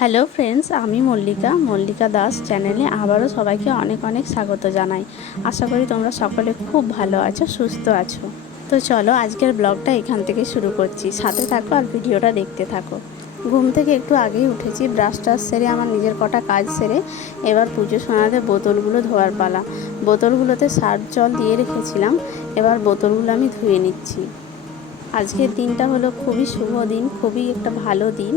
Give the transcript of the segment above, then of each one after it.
Hello friends, আমি মল্লিকা। মল্লিকা দাস চ্যানেলে আবারও সবাইকে অনেক অনেক স্বাগত জানাই। আশা করি তোমরা সকলে খুব ভালো আছো, সুস্থ আছো। তো চলো আজকের ব্লগটা এখান থেকে শুরু করছি। সাথে থাকো আর ভিডিওটা দেখতে থাকো। ঘুম থেকে একটু আগেই উঠেছি, ব্রাশ টাশ সেরে আমার নিজের কটা কাজ সেরে এবার পুজো সোনাতে বোতলগুলো ধোয়ার পালা। বোতলগুলোতে সার জল দিয়ে রেখেছিলাম, এবার বোতলগুলো আমি ধুয়ে নিচ্ছি। আজকের দিনটা হলো খুবই শুভ দিন, খুবই একটা ভালো দিন।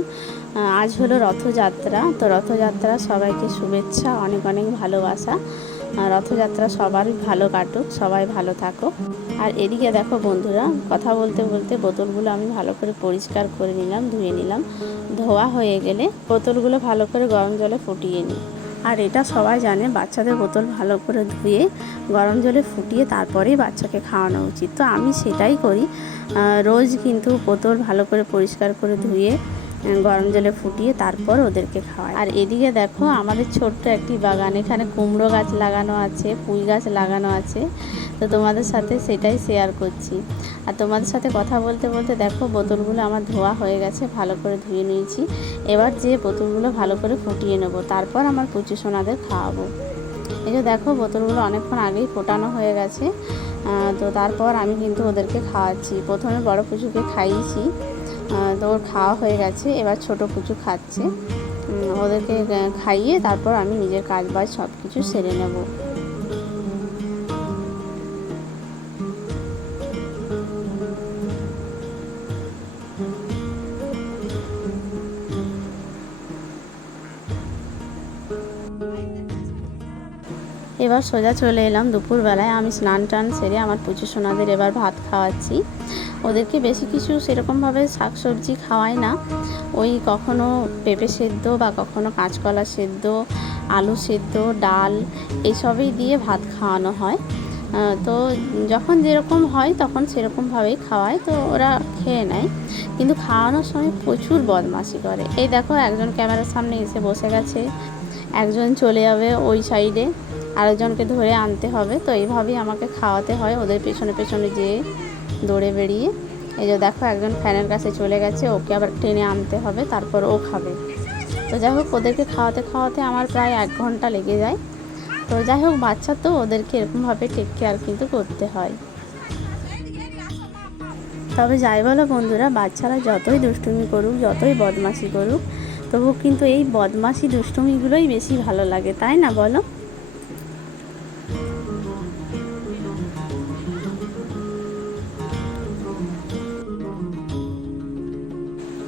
আজ হলো রথযাত্রা। তো রথযাত্রা সবাইকে শুভেচ্ছা, অনেক অনেক ভালোবাসা। রথযাত্রা সবারই ভালো কাটুক, সবাই ভালো থাকো আর এদিকে দেখো বন্ধুরা, কথা বলতে বলতে বোতলগুলো আমি ভালো করে পরিষ্কার করে নিলাম, ধুয়ে নিলাম। ধোয়া হয়ে গেলে বোতলগুলো ভালো করে গরম জলে ফুটিয়ে নিই। আর এটা সবাই জানে, বাচ্চাদের বোতল ভালো করে ধুয়ে, গরম জলে ফুটিয়ে তারপরেই বাচ্চাকে খাওয়ানো উচিত। তো আমি সেটাই করি। রোজ কিন্তু বোতল ভালো করে পরিষ্কার করে ধুয়ে গরম জলে ফুটিয়ে তারপর ওদেরকে খাওয়াই। আর এদিকে দেখো, আমাদের ছোট্ট একটি বাগান। এখানে কুমড়ো গাছ লাগানো আছে পুঁই গাছ লাগানো আছে। তো তোমাদের সাথে সেটাই শেয়ার করছি। আর তোমাদের সাথে কথা বলতে বলতে দেখো, বোতলগুলো আমার ধোয়া হয়ে গেছে, ভালো করে ধুয়ে নিয়েছি। এবার যে বোতলগুলো ভালো করে ফুটিয়ে নেব, তারপর আমার পুচু সোনাদের খাওয়াবো। এই যে দেখো, বোতলগুলো অনেকক্ষণ আগেই ফোটানো হয়ে গেছে। তো তারপর আমি কিন্তু ওদেরকে খাওয়াচ্ছি। প্রথমে বড় পুচুকে খাইয়েছি। তো ওর খাওয়া হয়ে গেছে, এবার ছোট পুচু খাচ্ছে। ওদেরকে খাইয়ে তারপর আমি নিজের কাজ বাজ সব কিছু সেরে নেব। এবার সোজা চলে এলাম দুপুরবেলায়। আমি স্নান টান সেরে আমার পুজো সোনাদের এবার ভাত খাওয়াচ্ছি। ওদেরকে বেশি কিছু সেরকমভাবে শাকসবজি খাওয়াই না। ওই কখনো পেঁপে সেদ্ধ বা কখনো কাঁচকলা সেদ্ধ, আলু সেদ্ধ, ডাল এইসবই দিয়ে ভাত খাওয়ানো হয়। তো যখন যেরকম হয় তখন সেরকমভাবেই খাওয়ায়। তো ওরা খেয়ে নেয়। কিন্তু খাওয়ানোর সময় প্রচুর বদমাশি করে। এই দেখো একজন ক্যামেরার সামনে এসে বসে গেছে। একজন চলে যাবে ওই সাইডে, আরেকজনকে ধরে আনতে হবে। তো এইভাবেই আমাকে খাওয়াতে হয়, ওদের পেছনে পেছনে যেয়ে দৌড়ে বেরিয়ে। এই যে দেখো, একজন ফ্যানের কাছে চলে গেছে, ওকে আবার টেনে আনতে হবে, তারপর ও খাবে। তো যাই হোক, ওদেরকে খাওয়াতে খাওয়াতে আমার প্রায় এক ঘণ্টা লেগে যায়। তো যাই হোক, বাচ্চা তো, ওদেরকে এরকমভাবে টেক কেয়ার কিন্তু করতে হয়। তবে যাই বলো বন্ধুরা, বাচ্চারা যতই দুষ্টুমি করুক, যতই বদমাশি করুক তবু কিন্তু এই বদমাসি দুষ্টুমিগুলোই বেশি ভালো লাগে, তাই না বলো?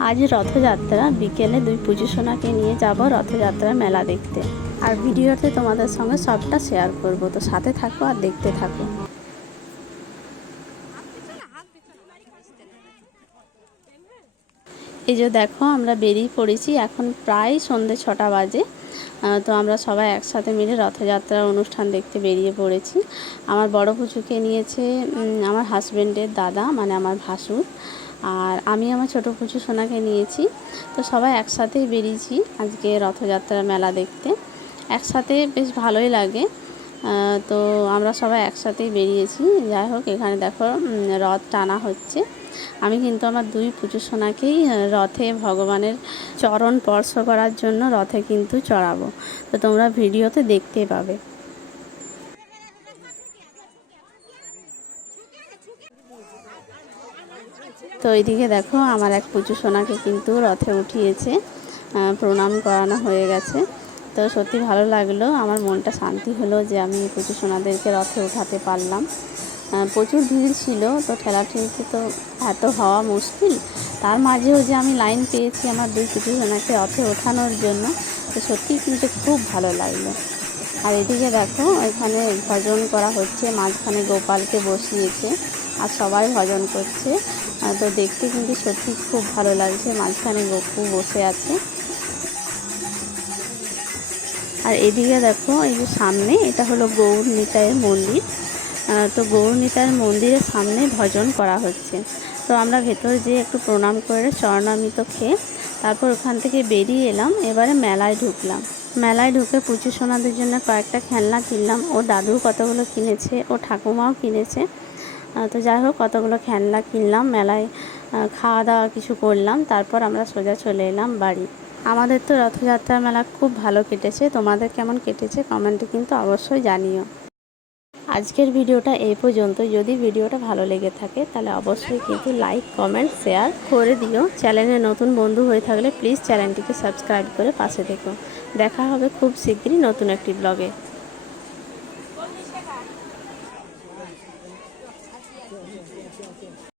আজ রথযাত্রা, বিকেলে দুই পুজো সোনাকে নিয়ে যাব রথযাত্রার মেলা দেখতে। আর ভিডিওতে তোমাদের সঙ্গে সবটা শেয়ার করব, তো সাথে থাকো আর দেখতে থাকো। এই যে দেখো, আমরা বেরিয়ে পড়েছি এখন প্রায় সন্ধে ছটা বাজে। তো আমরা সবাই একসাথে মিলে রথযাত্রার অনুষ্ঠান দেখতে বেরিয়ে পড়েছি। আমার বড় পুচুকে নিয়েছে আমার হাজব্যান্ডের দাদা মানে আমার ভাসুর আর আমি আমার ছোটো পুচু সোনাকে নিয়েছি। তো সবাই একসাথেই বেরিয়েছি আজকে রথযাত্রার মেলা দেখতে। একসাথে বেশ ভালোই লাগে। তো আমরা সবাই একসাথেই বেরিয়েছি। যাই হোক, এখানে দেখো রথ টানা হচ্ছে। আমি কিন্তু আমার দুই পুজো সোনাকেই রথে ভগবানের চরণ স্পর্শ করার জন্য রথে কিন্তু চড়াবো। তো তোমরা ভিডিওতে দেখতে পাবে। তো এইদিকে দেখো, আমার এক পুজো সোনাকে কিন্তু রথে উঠিয়েছে প্রণাম করানো হয়ে গেছে। তো সত্যি ভালো লাগল, আমার মনটা শান্তি হলো যে আমি পুজো সোনাদেরকে রথে উঠাতে পারলাম। প্রচুর ভিড় ছিল, তো ঠেলাঠেলিতে তো এত হওয়া মুশকিল। তার মাঝেও যে আমি লাইন পেয়েছি আমার দুই সোনাকে রথে ওঠানোর জন্য, তো সত্যিই কিন্তু খুব ভালো লাগল। আর এদিকে দেখো, এখানে ভজন করা হচ্ছে, মাঝখানে গোপালকে বসিয়েছে, আর সবাই ভজন করছে। তো দেখতে কিন্তু সত্যি খুব ভালো লাগছে, মাঝখানে গোপু বসে আছে। আর এদিকে দেখো, এই যে সামনে, এটা হলো গৌর নিতাইয়ের মন্দির। তো গৌর নিতাইয়ের মন্দিরের সামনে ভজন করা হচ্ছে। তো আমরা ভেতর যেয়ে একটু প্রণাম করে চরণামৃত খেয়ে তারপর ওখান থেকে বেরিয়ে এলাম। এবারে মেলায় ঢুকলাম। মেলায় ঢুকে পুচু সোনাদের জন্য কয়েকটা খেলনা কিনলাম। ও দাদু কতগুলো কিনেছে, ও ঠাকুমাও কিনেছে। তো যাই হোক, কতগুলো খেলনা কিনলাম, মেলায় খাওয়া দাওয়া কিছু করলাম। তারপর আমরা সোজা চলে এলাম বাড়ি। আমাদের তো রথযাত্রা মেলা খুব ভালো কেটেছে। তোমাদের কেমন কেটেছে কমেন্টে কিন্তু অবশ্যই জানিও। আজকের ভিডিওটা এই পর্যন্ত যদি ভিডিওটা ভালো লেগে থাকে, তাহলে অবশ্যই কিন্তু লাইক, কমেন্ট, শেয়ার করে দিও। চ্যানেলে নতুন বন্ধু হয়ে থাকলে প্লিজ চ্যানেলটিকে সাবস্ক্রাইব করে পাশে দেখো দেখা হবে খুব শীঘ্রই নতুন একটি ব্লগে।